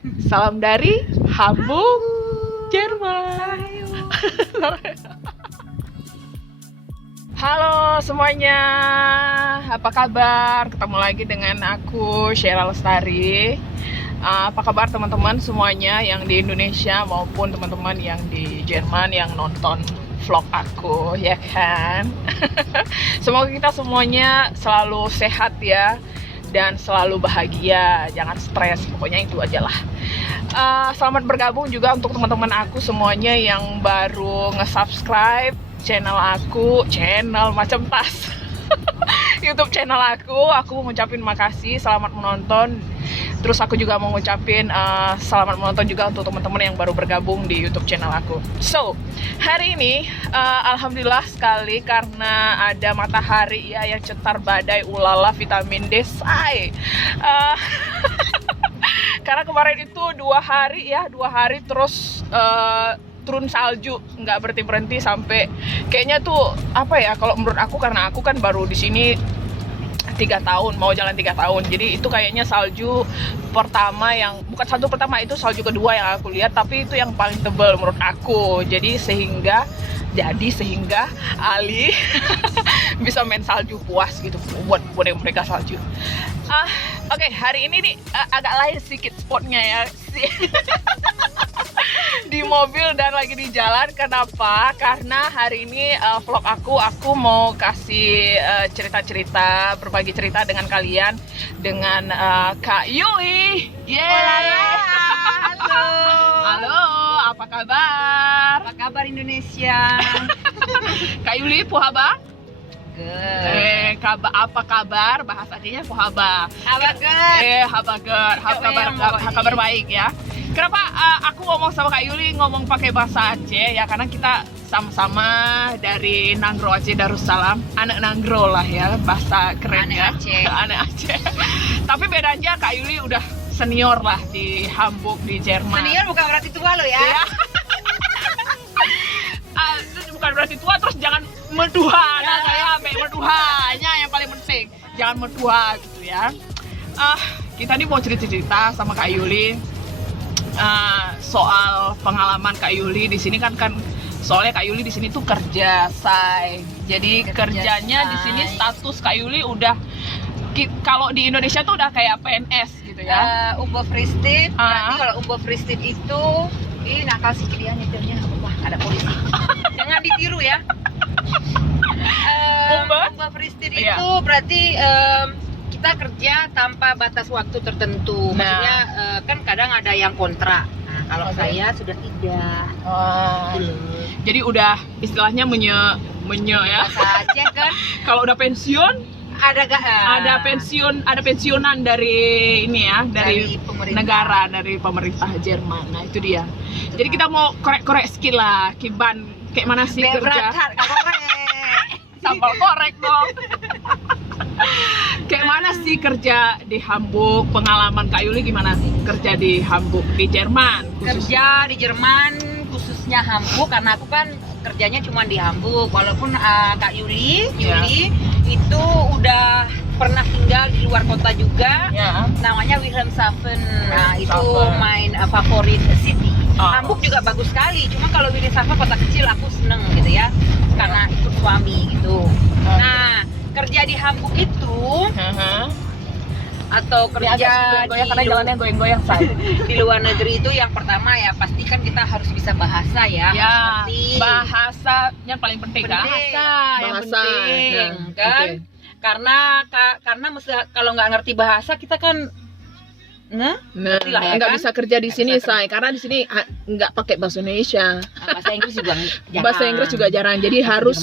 Salam dari Hamburg, Jerman. Halo semuanya, apa kabar? Ketemu lagi dengan aku, Sheila Lestari. Apa kabar teman-teman semuanya yang di Indonesia maupun teman-teman yang di Jerman yang nonton vlog aku, ya kan? Semoga kita semuanya selalu sehat ya, dan selalu bahagia, jangan stres, pokoknya itu aja lah. Selamat bergabung juga untuk teman-teman aku semuanya yang baru nge-subscribe channel aku, channel macam tas YouTube channel aku mau ngucapin makasih, selamat menonton. Terus aku juga mau ngucapin selamat menonton juga untuk teman-teman yang baru bergabung di YouTube channel aku. So, hari ini alhamdulillah sekali karena ada matahari ya yang cetar badai, ulala vitamin D say. Karena kemarin itu 2 hari terus turun salju, nggak berhenti sampai kayaknya tuh apa ya, kalau menurut aku karena aku kan baru di sini 3 tahun, mau jalan 3 tahun, jadi itu kayaknya salju pertama yang bukan salju pertama, itu salju kedua yang aku lihat, tapi itu yang paling tebal menurut aku. Jadi sehingga Ali bisa main salju puas gitu buat mereka salju. Oke, hari ini nih agak lain sedikit spotnya ya di mobil dan lagi di jalan. Kenapa? Karena hari ini vlog aku mau kasih cerita-cerita, berbagi cerita dengan kalian, dengan Kak Yuli. Halo. Halo, apa kabar? Apa kabar Indonesia? Kak Yuli, puhaba? Good. Apa kabar? Bahasanya puhaba. Apa good? Kabar baik ya. Kenapa aku ngomong sama Kak Yuli ngomong pakai bahasa Aceh ya, karena kita sama-sama dari Nanggro Aceh Darussalam, anak Nanggro lah ya, bahasa kerennya. Anak Aceh. Tapi bedanya Kak Yuli udah senior lah di Hamburg di Jerman. Senior bukan berarti tua lo ya? Ya. Bukan berarti tua, terus jangan medua. Nah, saya sampai meduanya yang paling penting, jangan medua gitu ya. Kita nih mau cerita-cerita sama Kak Yuli soal pengalaman Kak Yuli di sini kan soalnya Kak Yuli di sini tuh kerja say. Jadi kerjanya di sini status Kak Yuli udah kalau di Indonesia tuh udah kayak PNS gitu ya. Umbofristid. Berarti kalau Umbofristid itu ini nakal sih dia nyetirnya. Wah, ada polisi. Jangan ditiru ya. Umbofristid Iya. itu berarti kita kerja tanpa batas waktu tertentu. Maksudnya kan kadang ada yang kontrak. Nah, kalau saya sudah tidak. Jadi udah istilahnya menye ya. Saja kan Kalau udah pensiun ada pensiunan dari ini ya, dari pemerintah. negara, dari pemerintah Jerman. Nah, itu dia. Jadi kita mau korek-korek skill lah, Kiban kayak mana sih kerja? Sambal korek dong. Kayak mana sih kerja di Hamburg? Pengalaman Kak Yuli gimana kerja di Hamburg, di Jerman? Kerja di Jerman, khususnya Hamburg, karena aku kan kerjanya cuma di Hamburg. Walaupun Kak Yuli itu udah pernah tinggal di luar kota juga. Namanya Wilhelmshaven. Nah, itu main favorit city. Hamburg juga bagus sekali. Cuma kalau Wilhelmshaven kota kecil aku seneng gitu ya, karena ikut suami gitu. Nah, kerja di Hamburg itu atau kerja karena jalannya goyang-goyang say. di luar negeri itu yang pertama ya pasti kan kita harus bisa bahasa ya. Bahasanya paling penting kan? Yang penting kan. Karena kalau nggak ngerti bahasa kita kan nggak kan? bisa kerja di sini say, karena di sini nggak pakai bahasa Indonesia. Bahasa Inggris juga jarang. Bahasa Inggris juga jarang, jadi harus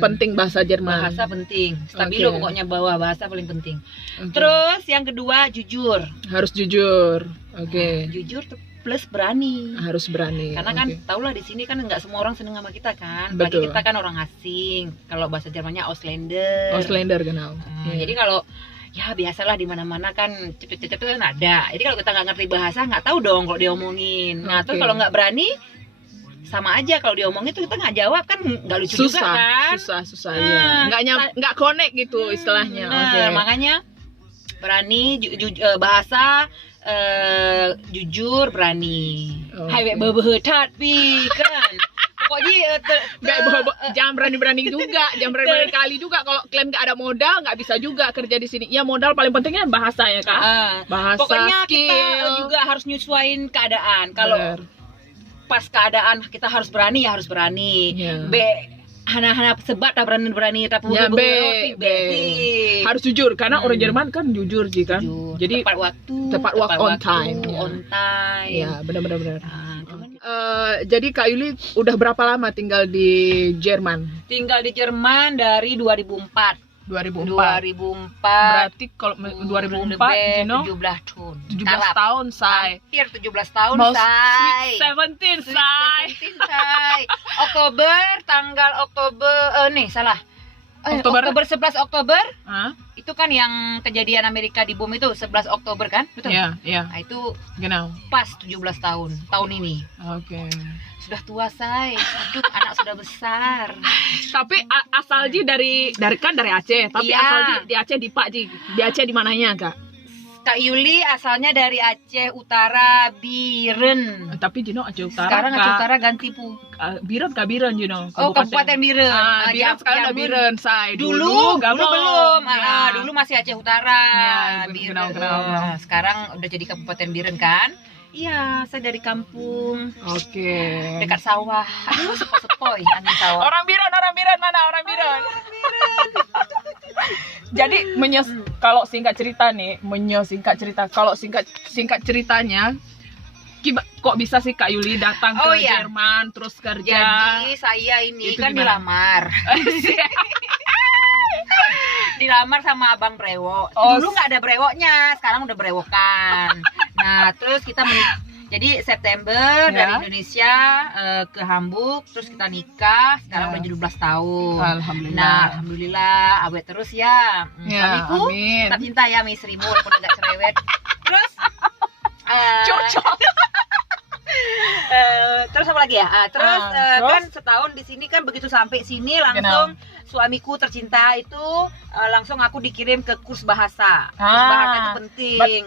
penting bahasa Jerman. Bahasa penting, stabilo pokoknya bawa bahasa paling penting. Okay. Terus yang kedua jujur. Harus jujur. Jujur plus berani. Harus berani. Karena kan tahulah di sini kan nggak semua orang seneng sama kita kan. Betul. Bagi kita kan orang asing. Kalau bahasa Jermannya Ausländer genau. Jadi kalau ya biasalah di mana-mana kan cepet-cepet kan ada. Jadi kalau kita nggak ngerti bahasa nggak tahu dong kalau diomongin. Nah terus kalau nggak berani sama aja, kalau diomongin tuh kita nggak jawab kan nggak lucu juga kan. Susah ya. Nggak connect gitu istilahnya. Makanya berani bahasa jujur, berani. Oh, Hai oke. bebehetat pi kan. Pokoknya Jangan berani-berani juga, jangan berani-berani kali juga. Kalau klaim nggak ada modal, nggak bisa juga kerja di sini. Ya modal paling pentingnya bahasa ya kak. Bahasa, pokoknya kita skill. juga harus nyesuaiin keadaan. Kalau Bener. pas keadaan kita harus berani ya harus berani. Iya. B hana-hana sebat tak berani tapi Ya, B. sih. Harus jujur karena orang Jerman kan jujur sih kan. Jujur. Jadi tepat waktu, on time, ya. on time. ya benar-benar. Nah, cuman Jadi Kak Yuli udah berapa lama tinggal di Jerman? tinggal di Jerman dari 2004. 2004. 2004. Berarti kalau 2004, you know, 17 tahun. 17 tahun, say. Hampir 17 tahun, Mau say. sweet 17, Sweet say. 17, say. Tanggal Oktober, salah. Oktober? Oktober 11 Oktober. Hah? Itu kan yang kejadian Amerika di bom itu 11 Oktober kan? Betul? Ya, ya. Nah, itu Genau. pas 17 tahun ini. Oke. Sudah tua, say. Aduh, anak sudah besar. Tapi asal Ji dari Aceh, tapi Iya. asal Ji di Aceh di Pak Ji. Di Aceh di mananya, Kak? Kak Yuli asalnya dari Aceh Utara, Biren. Tapi Jino Aceh Utara. Sekarang Aceh Kak. Utara ganti pu. Biren Kak Biren, you know. Oh, Kabupaten Biren. Biren sekarang udah Biren, say. Dulu belum. Ya. Dulu masih Aceh Utara. Ya, Biren. kenal. Sekarang udah jadi Kabupaten Biren kan? Iya, saya dari kampung Oke. dekat sawah. Aduh, sepoi-sepoi angin sawah. Orang Biren mana orang Biren? Jadi kalau singkat cerita nih, kalau singkat ceritanya, kok bisa sih Kak Yuli datang Oh, ke iya. Jerman terus kerja? Jadi saya ini Itu kan gimana? dilamar sama Abang Brewok. Oh, Dulu nggak ada brewoknya, sekarang udah brewokan. Nah, terus kita jadi September Ya. dari Indonesia ke Hamburg, terus kita nikah. Sekarang Ya. udah 17 tahun. Alhamdulillah. Nah, alhamdulillah awet terus ya. Ya, Suamiku amin. tak cinta ya istrimu walaupun agak cerewet. Terus Cocok. terus apa lagi ya? Terus Terus? kan setahun di sini kan begitu sampai sini langsung suamiku tercinta itu langsung aku dikirim ke kurs bahasa. Kurs bahasa itu penting.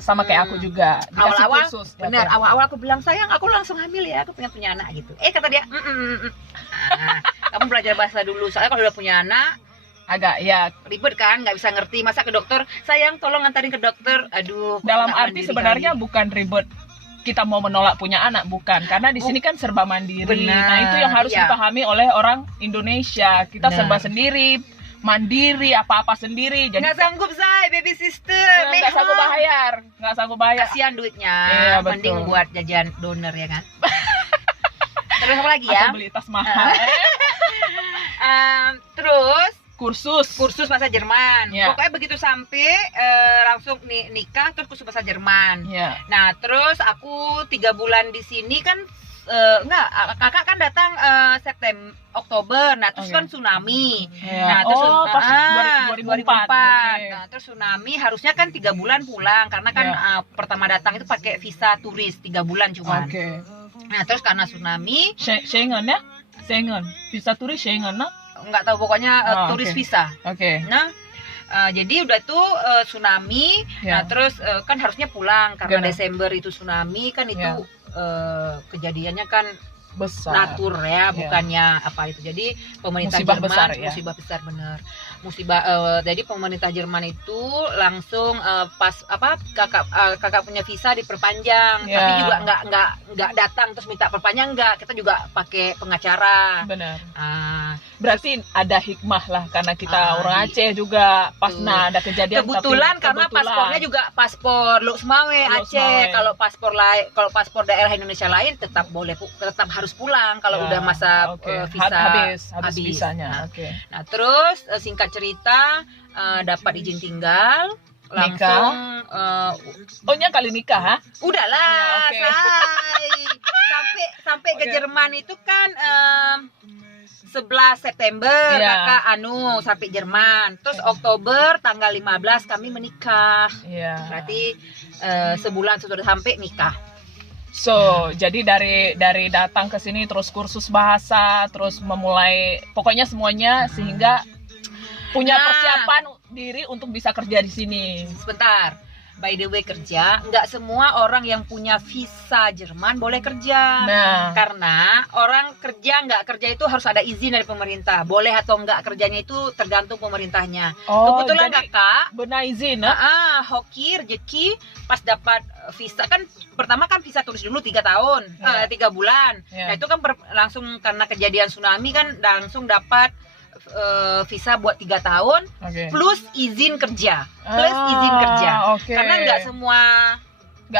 Sama kayak aku juga. Dikasih Awal-awal kursus, bener, dapat. awal-awal aku bilang sayang aku langsung hamil ya, aku pengen punya anak gitu. Kata dia, Nah, kamu belajar bahasa dulu soalnya kalau udah punya anak agak ya ribet kan, nggak bisa ngerti masa ke dokter sayang tolong ngantarin ke dokter. Aduh, dalam nggak arti mandiri sebenarnya kali. bukan ribet kita mau menolak punya anak, bukan, karena di sini kan serba mandiri. Benar, Nah itu yang harus iya. dipahami oleh orang Indonesia. Kita Benar. serba sendiri, mandiri, apa-apa sendiri. Jadi nggak sanggup say baby sister, nggak sanggup bayar. kasihan duitnya. Iya, betul. Mending buat jajan donor ya kan. Terus apa lagi ya? Atau beli tas mahal. Terus Kursus bahasa Jerman. Ya. Pokoknya begitu sampai langsung nikah terus kursus bahasa Jerman. Ya. Nah terus aku 3 bulan di sini kan kakak kan datang September Oktober. Nah terus Oke. kan tsunami. Ya. Nah terus pas 2004. 2004. Oke. Nah terus tsunami harusnya kan 3 bulan pulang karena kan Ya. pertama datang itu pakai visa turis 3 bulan cuman. Oke. Nah terus karena tsunami Schengen ya? Schengen. Visa turis Schengen, no? nggak tahu pokoknya turis oke. visa. Oke. Nah, jadi udah tuh tsunami. Ya. Nah, terus kan harusnya pulang karena Gimana? Desember itu tsunami kan itu Ya. kejadiannya kan Besar. natur ya, Ya. bukannya apa itu. Jadi pemerintah Musibah Jerman besar, ya? musibah besar bener. Jadi pemerintah Jerman itu langsung kakak punya visa diperpanjang, Ya. tapi juga nggak datang terus minta perpanjang kita juga pakai pengacara. Benar. Ah, Berarti ada hikmah lah karena kita orang di- Aceh juga pas Betul. ada kejadian kebetulan tapi karena kebetulan. paspornya juga paspor Lok Semawe Lok Aceh. Semawe. Kalau paspor daerah Indonesia lain tetap harus pulang kalau Ya, udah masa oke. visa habis visanya. Nah, Oke. nah, terus singkat cerita dapat izin tinggal langsung Ohnya kali nikah, ha? udahlah Ya, oke. say. sampai ke Oke. Jerman itu kan 11 September Ya. kakak sampai Jerman. Terus Oktober tanggal 15 kami menikah. Iya. Berarti sebulan sudah sampai nikah. So, jadi dari datang ke sini terus kursus bahasa, terus memulai pokoknya semuanya sehingga punya Nah. persiapan diri untuk bisa kerja di sini. Sebentar. by the way kerja, nggak semua orang yang punya visa Jerman boleh kerja. Nah, Karena orang nggak kerja itu harus ada izin dari pemerintah. Boleh atau nggak kerjanya itu tergantung pemerintahnya. Kebetulan jadi kakak, benar izin, nah? hoki rezeki pas dapat visa kan, pertama kan visa turis dulu 3 tahun, 3 bulan. Ya. Nah itu kan langsung karena kejadian tsunami kan langsung dapat visa buat 3 tahun Oke. plus izin kerja, Oke. karena nggak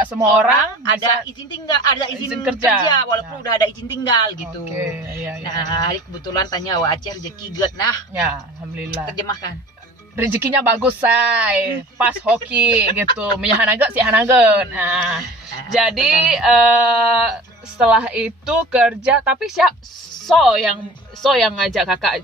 semua orang ada bisa- izin tinggal, ada izin, izin kerja. kerja, walaupun Nah. udah ada izin tinggal gitu. Oke, iya, iya. Nah, hari kebetulan tanya Wak Aceh rezeki good. Nah, Ya, alhamdulillah. terjemahkan. Rezekinya bagus, say. Pas hoki gitu. Menyahanaga si hanaga. Nah, jadi setelah itu kerja, tapi so yang ngajak kakak,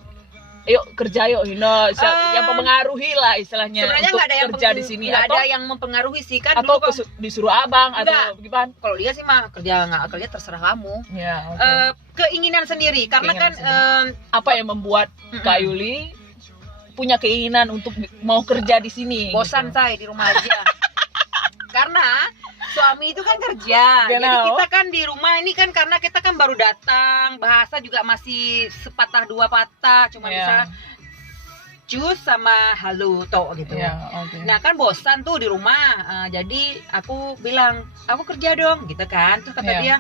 yuk kerja yuk, yang mempengaruhi lah istilahnya sebenarnya untuk nggak ada yang kerja di sini, nggak atau ada yang mempengaruhi sih kan atau dulu disuruh abang Nggak. atau gimana? kalau dia sih mah kerja nggak kerja terserah kamu. Ya, oke. Keinginan sendiri karena Keinginan kan Apa yang membuat Kak Yuli punya keinginan untuk mau kerja di sini? bosan gitu? saya di rumah aja. Karena suami itu kan kerja, jadi Genau. kita kan di rumah ini kan karena kita kan baru datang, bahasa juga masih sepatah dua patah, cuma Iya. bisa cus sama halo tok gitu. Ya, oke. Nah kan bosan tuh di rumah, jadi aku bilang aku kerja dong gitu kan, terus kata Iya. dia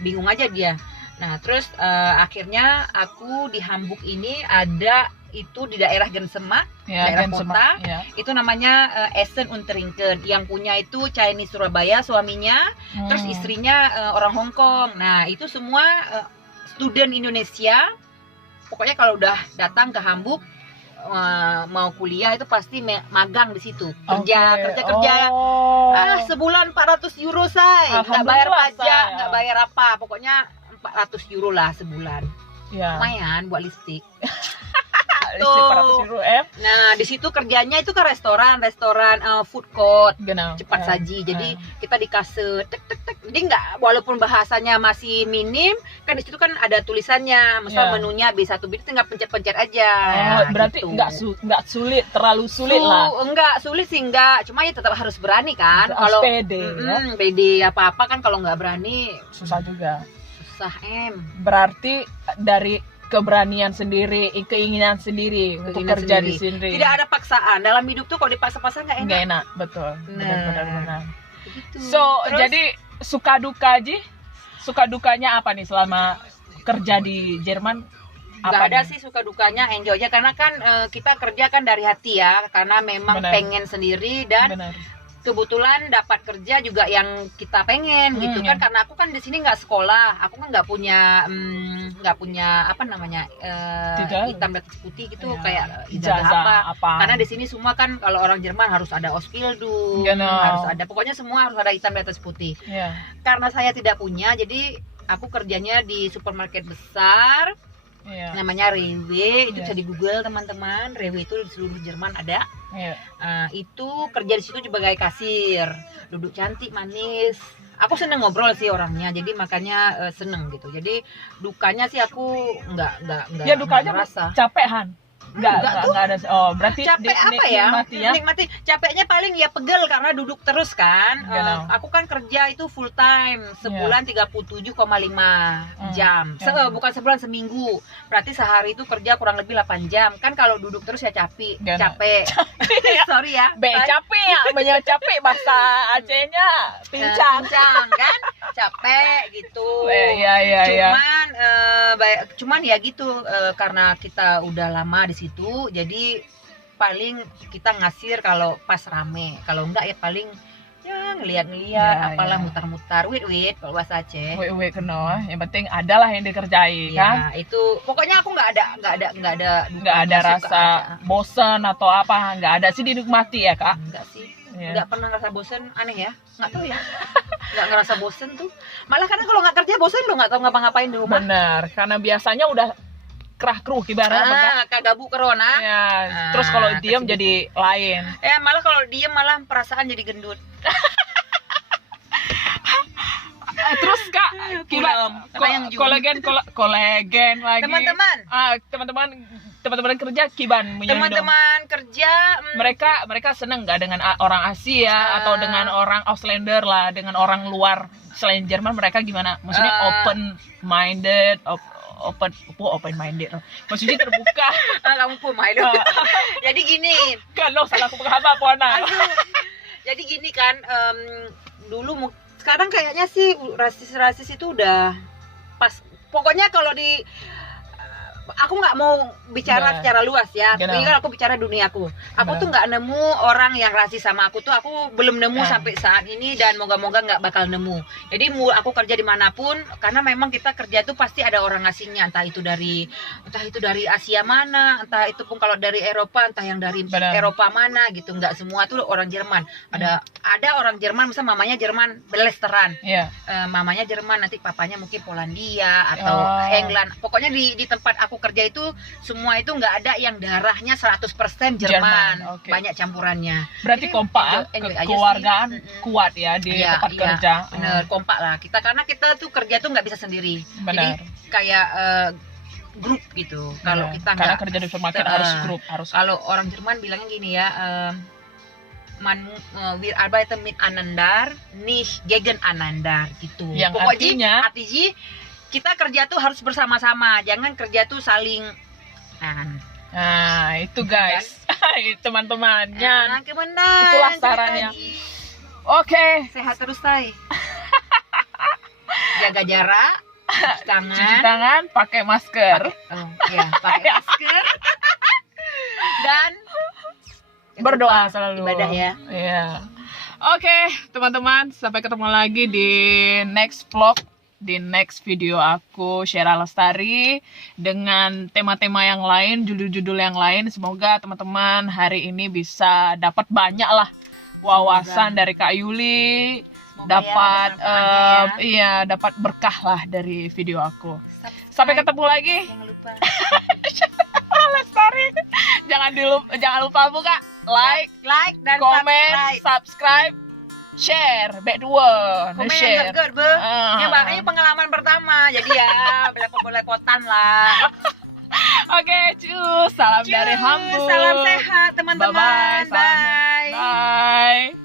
bingung aja dia. Nah terus akhirnya aku di Hamburg ini ada itu di daerah Gensemak, Ya, daerah dan kota. ya. Itu namanya Essen und Trinken, yang punya itu Chinese Surabaya suaminya, terus istrinya orang Hong Kong. Nah itu semua student Indonesia. Pokoknya kalau udah datang ke Hamburg mau kuliah itu pasti magang di situ, kerja. Oh. Sebulan 400 euro say, nggak bayar Alhamdulillah, pajak, say. nggak bayar apa, pokoknya 400 euro lah sebulan. Ya. Lumayan buat lipstick. Listrik 400 euro Nah di situ kerjanya itu ke restoran food court, Genau. cepat Ya. saji. Jadi kita di kase tek tek tek. Jadi nggak, walaupun bahasanya masih minim, kan di situ kan ada tulisannya, misal Ya. menunya B1 B itu tinggal pencet-pencet aja. Berarti gitu. nggak sulit, terlalu sulit lah. Enggak sulit sih enggak, cuma ya tetap harus berani kan. Harus Kalau pede, ya. pede apa-apa kan, kalau nggak berani Susah juga. susah Berarti dari keberanian sendiri, keinginan sendiri untuk Keinginan kerja sendiri. di sini. Tidak ada paksaan dalam hidup tuh, kalau dipaksa-paksa nggak enak. Nggak enak, betul. Nah. Benar. Begitu. So, Terus, jadi suka dukanya apa nih selama kerja di Jerman? nggak Apa ada nih? sih suka dukanya, enjoy aja karena kan kita kerja kan dari hati ya, karena memang Benar. pengen sendiri dan Benar. kebetulan dapat kerja juga yang kita pengen gitu kan, Ya. karena aku kan di sini nggak sekolah, aku kan nggak punya apa namanya Tidak. hitam di atas putih gitu, Ya. kayak ijazah apa. apa? Karena di sini semua kan kalau orang Jerman harus ada Ausbildung, Genau. harus ada, pokoknya semua harus ada hitam di atas putih. Ya. Karena saya tidak punya, jadi aku kerjanya di supermarket besar. Ya. Namanya Rewe, itu Iya. bisa di Google teman-teman. Rewe itu di seluruh Jerman ada. Ya. Itu kerja di situ sebagai kasir, duduk cantik, manis. Aku seneng ngobrol sih orangnya, jadi makanya seneng gitu. Jadi dukanya sih aku nggak Ya, dukanya merasa. capek, Han? Nggak ada. Oh, berarti Capek apa ya? nikmati ya? Nikmati. Capeknya paling ya pegel karena duduk terus kan. Genau. Aku kan kerja itu full time, sebulan 37,5 jam. Bukan sebulan, seminggu. Berarti sehari itu kerja kurang lebih 8 jam. Kan kalau duduk terus ya capek. Genau. Capek. Sorry ya. Capek ya, capek bahasa Acehnya pincang. Pincang kan? Capek gitu. Iya. Cuman ya gitu, karena kita udah lama di situ, jadi paling kita ngasir kalau pas rame, kalau enggak ya paling ya ngeliat-ngeliat, Ya, apalah ya. mutar-mutar, wait kalau bahasa Aceh. Weh kena, yang penting adalah yang dikerjai kan. Ya itu pokoknya aku nggak ada Nggak ada suka rasa aja. bosan atau apa, nggak ada sih, dinikmati ya Kak. Enggak sih, Iya. nggak pernah ngerasa bosen, aneh ya, nggak tahu ya, nggak ngerasa bosen tuh, malah kadang kalau nggak kerja bosen lo nggak tahu ngapa-ngapain di rumah. Benar, karena biasanya udah kerah kruh ibaratnya kan. Kagabu corona. Ya, terus kalau diam tersebut. jadi lain. Malah kalau diem malah perasaan jadi gendut. Terus Kak, Pulang. Apa yang Jun? kolegen lagi. Teman-teman. Teman-teman teman-teman kerja kiban menyondong. Teman-teman kerja Mereka seneng nggak dengan orang Asia atau dengan orang Auslander lah, dengan orang luar selain Jerman, mereka gimana? Maksudnya open minded, open minded. Maksudnya terbuka. kamu pun main. Jadi gini. Kalau salah aku apa Puana. Jadi gini kan, dulu sekarang kayaknya sih rasis itu udah pas. Pokoknya kalau aku nggak mau bicara secara luas ya. Genau. Ini kan aku bicara duniaku. Aku tuh nggak nemu orang yang rasis sama aku tuh. Aku belum nemu sampai saat ini, dan moga-moga nggak bakal nemu. Jadi aku kerja dimanapun, karena memang kita kerja tuh pasti ada orang asingnya, entah itu dari Asia mana, entah itu pun kalau dari Eropa, entah yang dari Eropa mana gitu. Nggak semua tuh orang Jerman. Ada orang Jerman, misalnya mamanya Jerman belesteran. Mamanya Jerman, nanti papanya mungkin Polandia atau England. Pokoknya di tempat aku kerja itu semua itu nggak ada yang darahnya 100% Jerman. Banyak campurannya. Berarti kompak, kekeluargaan kuat ya di tempat kerja. Bener, kompak lah kita, karena kita tuh kerja tuh nggak bisa sendiri. Benar. Jadi kayak grup gitu. Kalau kita karena kerja di supermarket harus grup, harus. Kalau orang Jerman bilangnya gini ya, wir arbeiten miteinander, nicht gegeneinander gitu. Yang Pokoknya artinya kita kerja tuh harus bersama-sama, jangan kerja tuh saling. Nah, itu guys, teman-temannya. Itulah sarannya. Oke. Sehat terus, Tay. Jaga jarak, cuci tangan, pakai masker. Pakai masker. Dan berdoa selalu. Ibadah ya. Iya. Oke, teman-teman, sampai ketemu lagi di next vlog. Di next video aku, Sheira Lestari, dengan tema-tema yang lain, judul-judul yang lain. Semoga teman-teman hari ini bisa dapat banyak lah wawasan dari Kak Yuli, dapat dapat berkah lah dari video aku. Sampai ketemu lagi. Jangan lupa. Lestari. Jangan lupa buka like dan komen, subscribe, share, back dua, komen share. yang good, ini pengalaman pertama, jadi ya belepotan lah. Oke, cus, salam dari Hamburg. Salam sehat teman-teman. Bye.